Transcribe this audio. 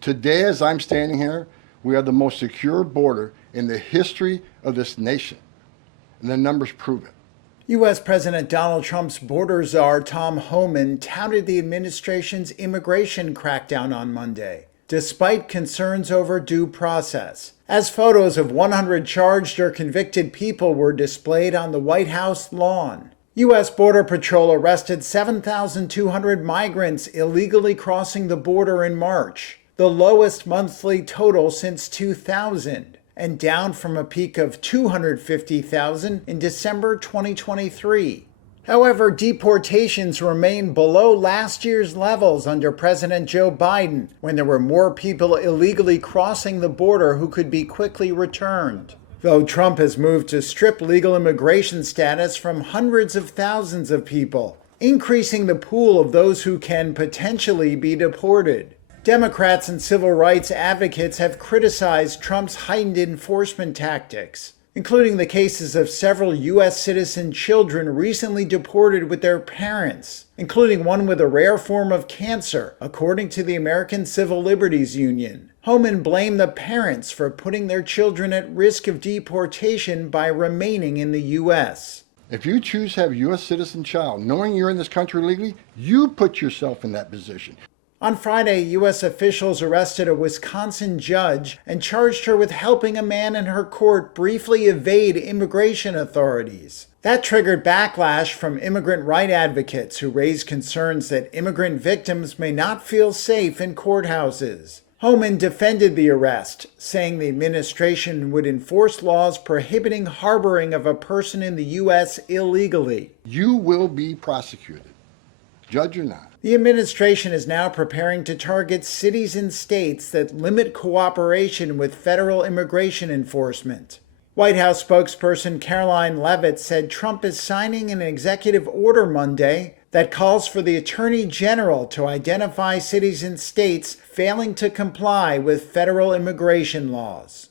Today, as I'm standing here, we have the most secure border in the history of this nation, and the numbers prove it. U.S. President Donald Trump's border czar Tom Homan touted the administration's immigration crackdown on Monday, despite concerns over due process, as photos of 100 charged or convicted people were displayed on the White House lawn. U.S. Border Patrol arrested 7,200 migrants illegally crossing the border in March, the lowest monthly total since 2000, and down from a peak of 250,000 in December 2023. However, deportations remain below last year's levels under President Joe Biden, when there were more people illegally crossing the border who could be quickly returned. Though Trump has moved to strip legal immigration status from hundreds of thousands of people, increasing the pool of those who can potentially be deported. Democrats and civil rights advocates have criticized Trump's heightened enforcement tactics, including the cases of several U.S. citizen children recently deported with their parents, including one with a rare form of cancer, according to the American Civil Liberties Union. Homan blamed the parents for putting their children at risk of deportation by remaining in the U.S. If you choose to have a U.S. citizen child, knowing you're in this country legally, you put yourself in that position. On Friday, U.S. officials arrested a Wisconsin judge and charged her with helping a man in her court briefly evade immigration authorities. That triggered backlash from immigrant rights advocates who raised concerns that immigrant victims may not feel safe in courthouses. Homan defended the arrest, saying the administration would enforce laws prohibiting harboring of a person in the U.S. illegally. You will be prosecuted, judge or not. The administration is now preparing to target cities and states that limit cooperation with federal immigration enforcement. White House spokesperson Caroline Leavitt said Trump is signing an executive order Monday that calls for the Attorney General to identify cities and states failing to comply with federal immigration laws.